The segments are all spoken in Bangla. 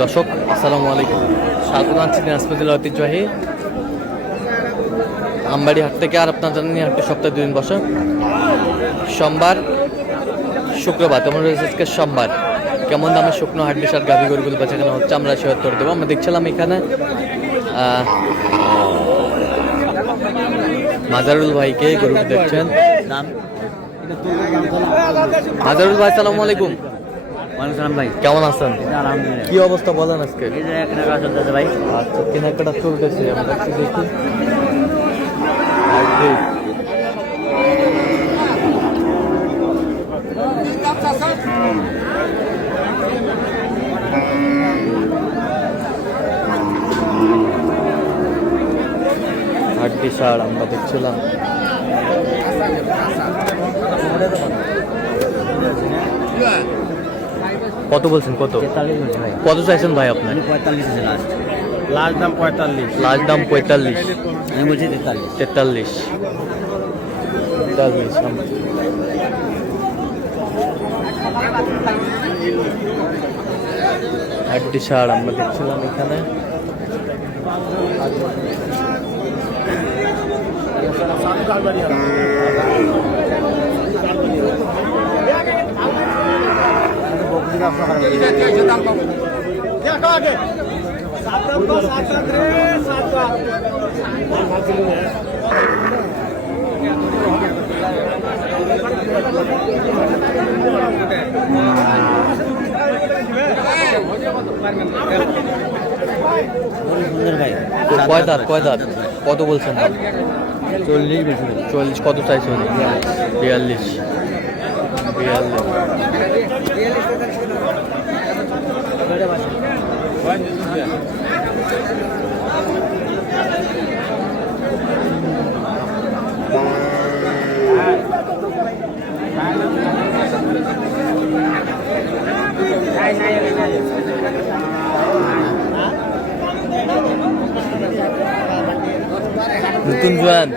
দর্শক আসসালামু আলাইকুম, স্বাগত জানাচ্ছি দিনাজপুর জেলার ঐতিহ্যবাহী আমবাড়ি হাট থেকে। আর আপনার জানেন হাটটি সপ্তাহে 2 দিন বসে, সোমবার শুক্রবার। তেমন রয়েছে আজকে সোমবার। কেমন দামে শুকনো হাড্ডি সার গাভী গরুগুলো বেচা কেনা হচ্ছে আমরা সে উত্তর দেবো। আমরা দেখছিলাম এখানে মাজারুল ভাইকে গরু দেখছেন। মাজারুল ভাই আসসালামু আলাইকুম। ভাই কেমন আছেন? আলহামদুলিল্লাহ। কি অবস্থা বলেন আজকে? ভাই আচ্ছা, কেনাকাটা চলতেছে, আমরা একটু দেখি। হাড্ডি সার আমরা দেখছিলাম। কত বলছেন? কত কত চাইছেন ভাই আপনার? 45 লাস্ট দাম 45। লাস্ট দাম 45। আমি বলছি 43। 43। হাড্ডি সার আমরা দেখছিলাম এখানে। কয় দাঁত? কত বলছেন? 40। কত চাইছেন? 42। নতুন জোয়ান।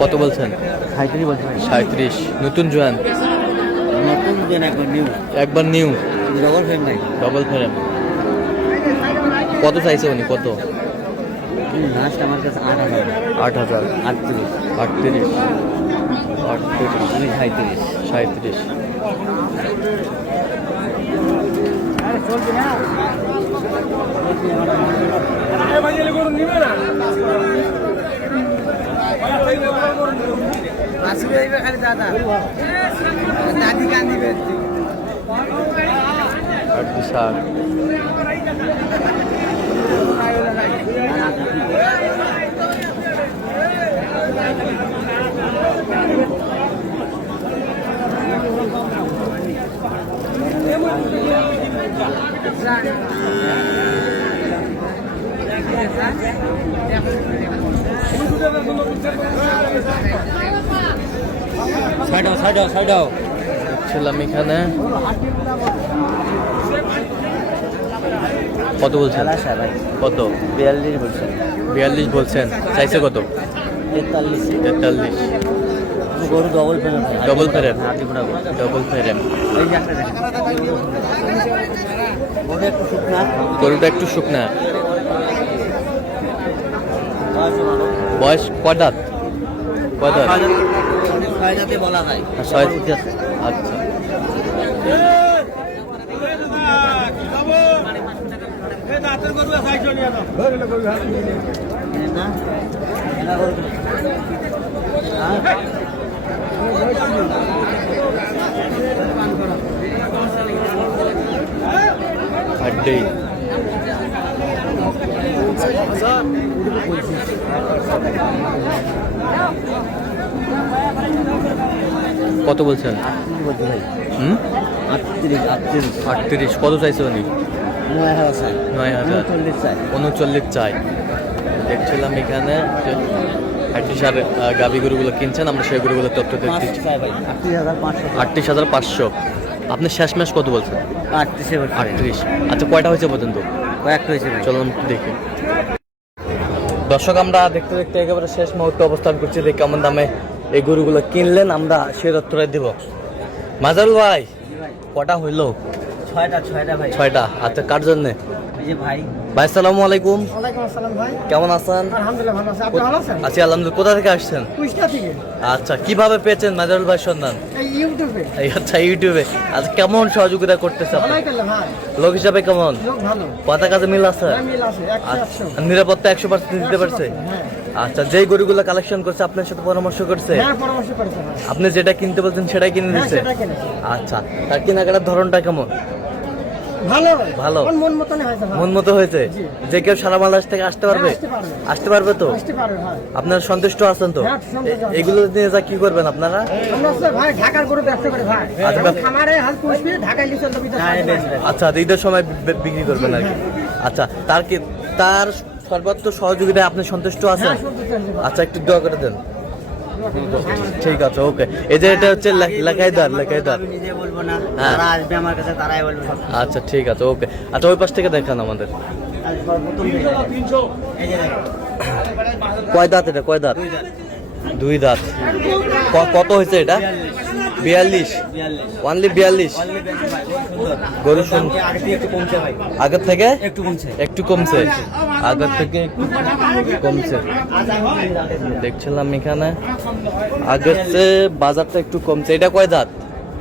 কত বলছেন? 37। নতুন জোয়ান। একবার নিউ ডবল ফ্রেম। কত চাইছে উনি? কত? লাস্ট আমার কাছে 8,000। 8,000। 38। আমি 37। ছিলাম এখানে। কত বলছেন? কত? 42 বলছেন। চাইছে কত? 43। গরু ডবল ফ্রেম। গরুটা একটু শুকনা। বয়স কয় দাঁত? বলা যায়। আচ্ছা। হাড্ডি কত বলছেন? 38। কত চাইছে উনি? 9,000। 39 চাই। দেখছিলাম এখানে হাড্ডি সার গাভী গরুগুলো কিনছেন, আমরা সেই গরুগুলো তথ্য দিচ্ছি। 38,500। আপনি শেষ ম্যাচ কত বলছেন? 38 বলছে 38। আচ্ছা কয়টা হয়েছে পর্যন্ত? কয়েকটা হয়েছে ভাই। চলুন একটু দেখি। দর্শক আমরা দেখতে দেখতে একেবারে শেষ মুহূর্তে অবস্থান করছি, যে কেমন দামে এই গরুগুলো কিনলেন আমরা সে তথ্যটাই দেব। মাজারুল ভাই কটা হইলো? 6টা ভাই। 6টা। আচ্ছা কার জন্যে? এই যে ভাই। ভাই আসসালামু আলাইকুম। ওয়ালাইকুম আসসালাম ভাই। কেমন আছেন? আলহামদুলিল্লাহ ভালো আছি। আপনি ভালো আছেন? আছি আলহামদুলিল্লাহ। কোথা থেকে আসছেন? কুষ্টিয়া থেকে। আচ্ছা কিভাবে পেয়েছেন মাজারুল ভাই সন্ধান? এই ইউটিউবে। এই আচ্ছা ইউটিউবে। আচ্ছা কেমন সহযোগিতা করতেছে আপনি? ভালোই করলে ভাই। লোক হিসাবে কেমন? লোক ভালো। কথা কাজে মিল আছে? হ্যাঁ, মিল আছে 100 আচ্ছা, নিরাপত্তা 100% দিতে পারছে? হ্যাঁ। আচ্ছা যেই গরুগুলো কালেকশন করছে আপনার সাথে পরামর্শ করছে? হ্যাঁ, পরামর্শ করেছে ভাই। আপনি যেটা কিনতে বলছেন সেটাই কিনে হ্যাঁ, দিচ্ছে? সেটা কিনেছে। আচ্ছা তার কেনাকাটার ধরনটা কেমন? ভালো। ভালো। আমার মন মতনই হয়েছে ভাই। মন মতো হয়েছে? জি। যে কেউ সারা বাংলাদেশ থেকে আসতে পারবে? হ্যাঁ, আসতে পারবে। আসতে পারবে তো? আসতে পারবে ভাই। আপনার সন্তুষ্ট আছেন তো? হ্যাঁ, সন্তুষ্ট আছি। এগুলো নিয়ে যা কি করবেন আপনারা? আমরা হচ্ছে ভাই ঢাকার গরু ব্যবসা করি ভাই। আচ্ছা, এখন খামারে হাল পুষবি ঢাকায় লিচে তো বিদেশ হ্যাঁ, পাঠাবো। বেশ। আচ্ছা ঈদের সময় বিক্রি করবেন আর কি। আচ্ছা তার সর্বোচ্চ সহযোগিতায় আপনি সন্তুষ্ট আছেন? হ্যাঁ, সন্তুষ্ট আছি ভাই। আচ্ছা একটু দোয়া করে দেন। ঠিক আছে ওকে। এই যে এটা হচ্ছে লেখাইদার। আমি নিজে বলবো না, হ্যাঁ। যারা আসবে আমার কাছে তারাই বলবে সব। আচ্ছা ঠিক আছে ওকে। আচ্ছা ওই পাশ থেকে দেখান আমাদের। আজ সর্বপ্রথম থেকে এই যে দেখো, কয় দাঁত এটা? কয় দাঁত? 2 দাঁত। কত হয়েছে এটা? 42। 42 অনলি 42। অনলি বেশি ভাই, খুব সুন্দর। গরু দাম কি আগে থেকে একটু কমছে ভাই, আগের থেকে একটু কমছে। একটু কমছে? আগের থেকে একটু কমছে দেখছিলাম এখানে। আগের চেয়ে বাজারটা একটু কমছে। এটা কয় দাঁত?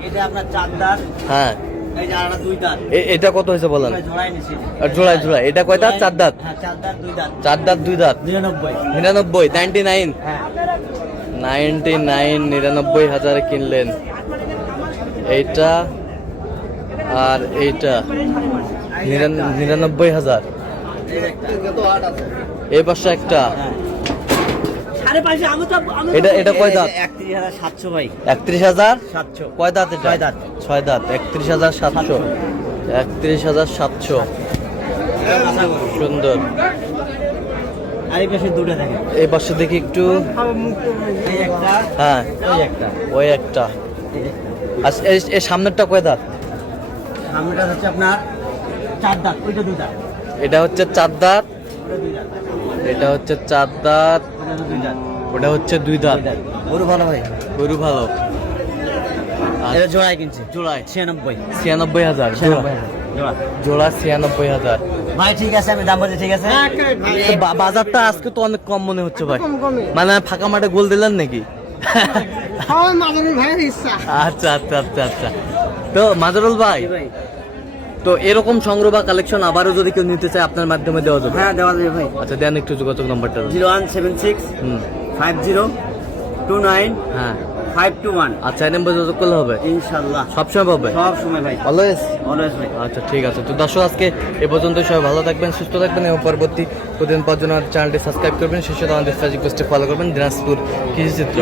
এটা আপনার 4 দাঁত, হ্যাঁ এই যে আরেকটা 2 দাঁত। এটা কত হয়েছে বলেন? জোড়াই নিছি। আর জোড়ায় এটা কয় দাঁত? 4 দাঁত। হ্যাঁ, 4 দাঁত 2 দাঁত। 4 দাঁত 2 দাঁত। 99। 99 হ্যাঁ, 99,000 কিনলেন। এইটা আর এইটা 99,000। এই একটা। এই পাশে একটা। হ্যাঁ। এটা কয় দাঁত? 31,700 ভাই। 31,000। 700। কয় দাঁত এটা? 6 দাঁত। 6 দাঁত। 31,700। 31,700। সুন্দর। আর এই পাশে দুটো দেখেন, এই পাশে দেখি একটু। এই একটা, হ্যাঁ ওই একটা, ওই একটা। এই একটা। আর এই সামনেরটা কয় দাঁত? সামনেটা হচ্ছে আপনার 4 দাঁত, ওইটা 2 দাঁত, এটা হচ্ছে 4 দাঁত। ওটা 2 দাঁত, এটা হচ্ছে 4 দাঁত। ওটা 2 দাঁত। ওটা হচ্ছে 2 দাঁত। গরু ভালো ভাই, গরু ভালো। এটা জোড়ায় কিনছে, জোড়ায় 96। 96,000। 96,000 জোড়া। জোড়া 96,000। ভাই ঠিক আছে, আমি দাম বলছি, ঠিক আছে। হ্যাঁ, ভাই। বাজারটা আজকে তো অনেক কম মনে হচ্ছে ভাই। কমে। মানে ফাঁকা মাঠে গোল দিলেন নাকি? সবাই মাঝারি ভাইয়ের ইচ্ছা। আচ্ছা আচ্ছা আচ্ছা আচ্ছা। তো মাজারুল ভাই, জি ভাই, তো এরকম সংগ্রহ বা কালেকশন আবারও যদি কেউ নিতে চায় আপনার মাধ্যমে দেওয়া যাবে? হ্যাঁ দেওয়া যাবে ভাই। আচ্ছা দেন একটু যোগাযোগ নাম্বারটা। 0176 হুম 5029 হ্যাঁ 521। আচ্ছা এই নাম্বার যোগাযোগ করলে হবে? ইনশাআল্লাহ সবসময় পাবে? সব সময় ভাই, অলওয়েজ? অলওয়েজ ভাই। আচ্ছা ঠিক আছে। তো দর্শক আজকে এ পর্যন্ত সবাই ভালো থাকবেন, সুস্থ থাকবেন এবং পরবর্তী প্রতিদিন পাওয়ার জন্য চ্যানেলটি সাবস্ক্রাইব করবেন। শেষে আমাদের ফেসবুক পেজটি ফলো করবেন, দিনাজপুর কৃষিচিত্র।